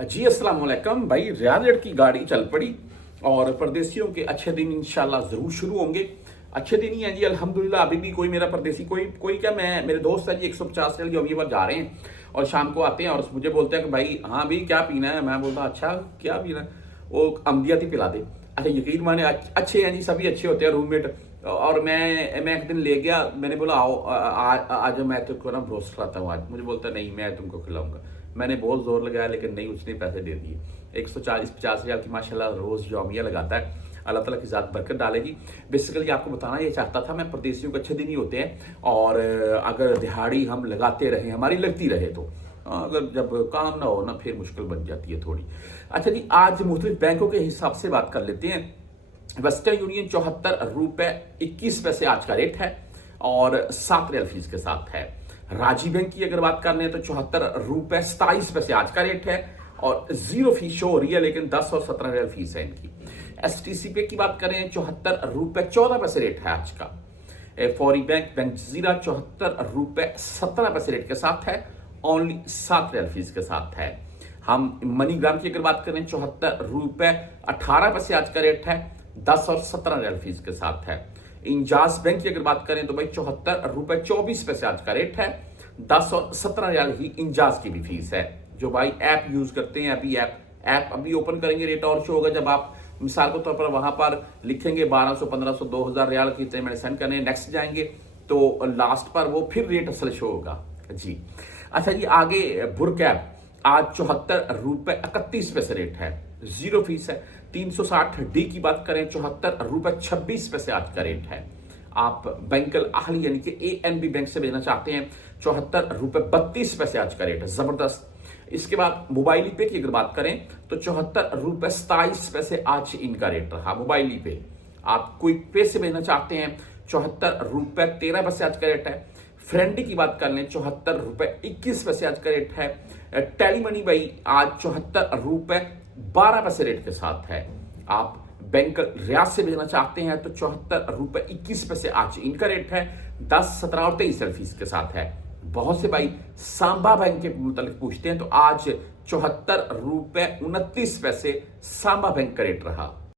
जी अस्सलाम वालेकुम भाई। रियाल रेट की गाड़ी चल पड़ी और परदेसियों के अच्छे दिन इंशाल्लाह ज़रूर शुरू होंगे। अच्छे दिन ही हैं जी अल्हम्दुलिल्लाह। अभी भी कोई मेरा परदेसी कोई कोई क्या, मैं मेरे दोस्त है जी 150 रियाल यौमिया पर जा रहे हैं और शाम को आते हैं और मुझे बोलते हैं कि भाई हाँ भी क्या पीना है। मैं बोलता अच्छा क्या पीना है, वो अमदियाती पिला दे। अच्छा यकीन माने अच्छे हैं जी, सभी अच्छे होते हैं रूममेट। और मैं एक दिन ले गया, मैंने बोला आओ आज मैं तुमको ना ब्रोस्ट खिलाता हूँ। आज मुझे बोलता नहीं मैं तुमको खिलाऊंगा। मैंने बहुत जोर लगाया लेकिन नहीं, उसने पैसे दे दिए। 140-50 रियाल की माशाल्लाह रोज़ यौमिया लगाता है। अल्लाह ताला की ज़ात बरकत डालेगी। बेसिकली आपको बताना ये चाहता था मैं, परदेसियों के अच्छे दिन ही होते हैं और अगर दिहाड़ी हम लगाते रहे, हमारी लगती रहे तो अगर जब काम ना हो ना फिर मुश्किल बन जाती है थोड़ी। अच्छा जी, आज मुख्तलिफ बैंकों के हिसाब से बात कर लेते हैं। वेस्टर्न यूनियन 74 रुपए 21 पैसे आज का रेट है और 7 रियाल फीस के साथ है। राजी बैंक की अगर बात कर लें तो 74 रुपए 27 पैसे आज का रेट है और 0 फीस शो हो रही है, लेकिन 10 और 17 रियाल फीस है इनकी। एसटीसी पे की बात करें 74 रुपए 14 पैसे रेट है आज का। फौरी बैंक बैंक जीरा 74 रुपए 17 पैसे रेट के साथ है, ओनली 7 रियाल फीस के साथ है। हम मनीग्राम की अगर बात करें 74 रुपए 18 पैसे आज का रेट है, 10 और 17 रियाल फीस के साथ है। इंजाज बैंक की अगर बात करें तो भाई 74 रुपए 24 पैसे आज का रेट है, 10 और 17 रियाल ही इंजाज की भी फीस है। जो भाई ऐप यूज करते हैं, अभी ऐप अभी ओपन करेंगे रेट और शो होगा। जब आप मिसाल के तौर पर वहां पर लिखेंगे 1200 1500 2000 रियाल की मैंने सेंड करने, नेक्स्ट जाएंगे तो लास्ट पर वो फिर रेट असल शो होगा जी। अच्छा जी, आगे बुरकैब आज 74 रुपए 31 पैसे रेट है, 0 फीस है। 360 डी की बात करें 74 रुपए 26 पैसे आज का रेट है। आप बैंकल आहली यानी कि एएनबी बैंक से भेजना चाहते हैं 74 रुपए 32 पैसे आज का रेट है, जबरदस्त। इसके बाद मोबाइल पे की अगर बात करें तो 74 रुपए 27 पैसे आज इनका रेट रहा मोबाइल पे। आप क्विक पे से भेजना चाहते हैं 74 रुपए 13 पैसे आज का रेट है। फ्रेंडी की बात कर लें 74 रुपए 21 पैसे आज का रेट है। टेली मनी भाई आज 74 रुपए 12 पैसे रेट के साथ है। आप बैंक रियाज से भेजना चाहते हैं तो 74 रुपए 21 पैसे आज इनका रेट है, 10 17 और 23 फीस के साथ है। बहुत से भाई सांबा बैंक के मुतालिक पूछते हैं तो आज 74 रुपए 29 पैसे सांबा बैंक का रेट रहा।